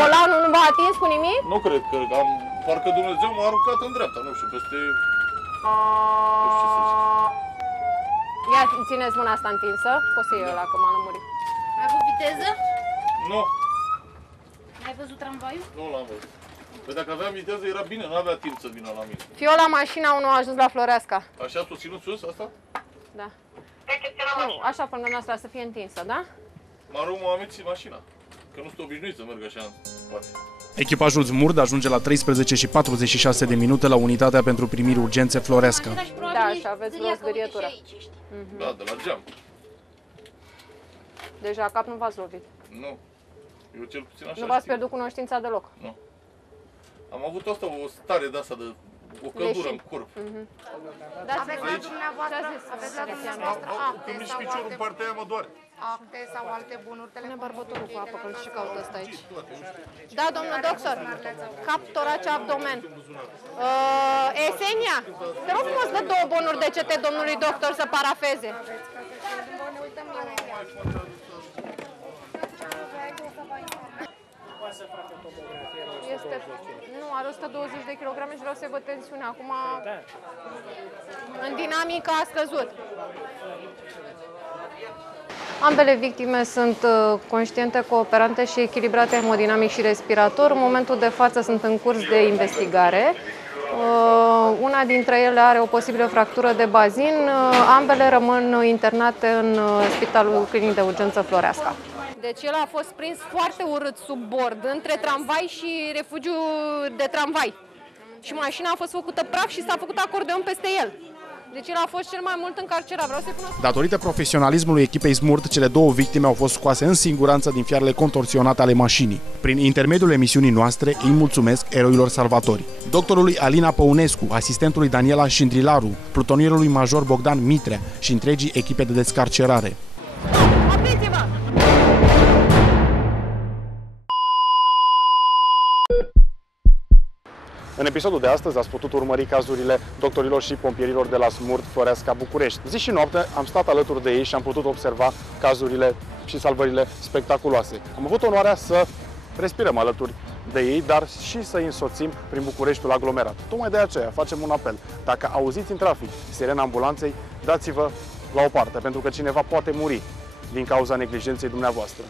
volanul nu v-a atins cu nimic? Nu cred că am, parcă Dumnezeu m-a aruncat în dreapta, nu știu, peste... Nu știu ce să zic. Ia țineți mâna asta întinsă, poți să iei ăla că m-a lămurit. Ai avut viteză? Nu. Ai văzut tramvaiul? Nu l-am văzut. Păi dacă aveam viteză era bine, nu avea timp să vină la mine. Fiola, mașina 1 a ajuns la Floreasca. Așa s-o ținut sus asta? Da. Nu, așa până noastră să fie întinsă, da? Marumul a amețit mașina. Că nu sunt obișnuit să merg așa în spate. Echipajul Zmurd ajunge la 13 și 46 de minute la unitatea pentru primiri urgențe Floresca. Da, și aveți vreo zgârietură. Da, de la geam. Deci la cap nu v-ați lovit. Nu. Eu cel puțin așa Nu v-ați știu. pierdut cunoștința deloc. Nu. Am avut asta, o stare de asta de o căldură în curb. Aveți la dumneavoastră? Aveți la dumneavoastră acte Când mici sau piciorul alte... în partea aia mă doare. Acte sau alte bunuri, pune barbătorul cu apă, că și caută ăsta aici. Da, domnul doctor, cap, torace, abdomen. Esenia, te rog frumos, dă 2 bonuri de CT domnului doctor să parafeze. Este, nu, are 120 de kilograme și vreau să văd tensiunea. Acum, în dinamică a scăzut. Ambele victime sunt conștiente, cooperante și echilibrate hemodinamic și respirator. În momentul de față sunt în curs de investigare. Una dintre ele are o posibilă fractură de bazin. Ambele rămân internate în Spitalul Clinic de Urgență Floreasca. Deci el a fost prins foarte urât sub bord, între tramvai și refugiu de tramvai. Și mașina a fost făcută praf și s-a făcut acordeon peste el. Deci el a fost cel mai mult încarcerat. Vreau să-i cunosc. Datorită profesionalismului echipei Smurt, cele 2 victime au fost scoase în siguranță din fiarele contorsionate ale mașinii. Prin intermediul emisiunii noastre îi mulțumesc eroilor salvatori. Doctorului Alina Păunescu, asistentului Daniela Șindrilaru, plutonierului major Bogdan Mitrea și întregii echipe de descarcerare. În episodul de astăzi ați putut urmări cazurile doctorilor și pompierilor de la Smurt Floreasca București. Zi și noapte am stat alături de ei și am putut observa cazurile și salvările spectaculoase. Am avut onoarea să respirăm alături de ei, dar și să îi însoțim prin Bucureștiul aglomerat. Tocmai de aceea facem un apel. Dacă auziți în trafic sirena ambulanței, dați-vă la o parte, pentru că cineva poate muri din cauza neglijenței dumneavoastră.